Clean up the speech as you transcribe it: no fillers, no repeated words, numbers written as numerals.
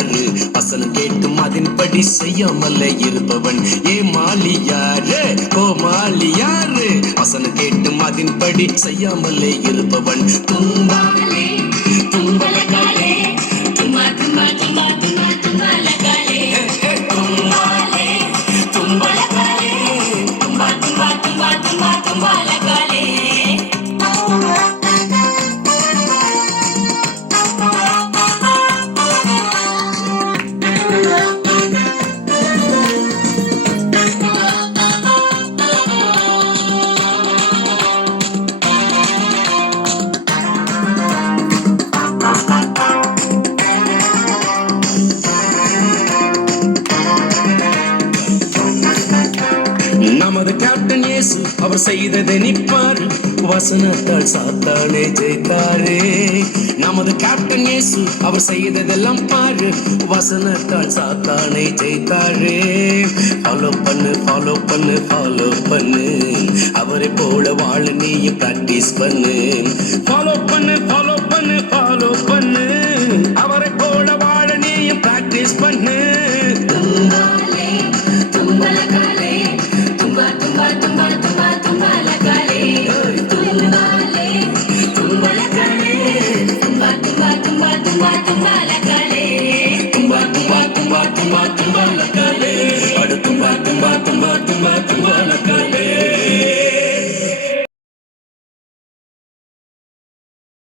யாரு வசனம் கேட்டும் அதன்படி செய்யாமலே இருப்பவன் ஏமாளி யாரு கோமாளி யாரு வசனம் கேட்டும் அதன்படி செய்யாமலே இருப்பவன் தும்பாலே தும்பலகாலே தும்மா தும்மா தும்மா தும்மா தும்பலகாலே தும்பாலே தும்பலகாலே தும்மா தும்மா தும்மா தும்மா தும்பலகாலே நமது கேப்டன் இயேசு அவர் செய்ததை நிற்பார் வசனத்தால் சாத்தானே ஜெயித்தாரே நமது கேப்டன் இயேசு அவர் செய்ததெல்லாம் பாரு வசனத்தால் சாத்தானே ஜெயித்தாரே ஃபாலோ பண்ணு ஃபாலோ பண்ணு ஃபாலோ பண்ணு அவரை போல வாழ நீயும் பிராக்டிஸ் பண்ணு ஃபாலோ பண்ணு ஃபாலோ பண்ணு ஃபாலோ பண்ணு அவரை போல வாழ நீயும் பிராக்டிஸ் பண்ணு தும்பாலே தும்பலகாலே தும்பா தும்பா தும்பா தும்பா தும்பலகாலே தும்பாலே தும்பலகாலே தும்பா தும்பா தும்பா தும்பா தும்பலகாலே தும்பா தும்பா தும்பா தும்பா தும்பலகாலே அடு தும்பா தும்பா தும்பா தும்பா தும்பலகாலே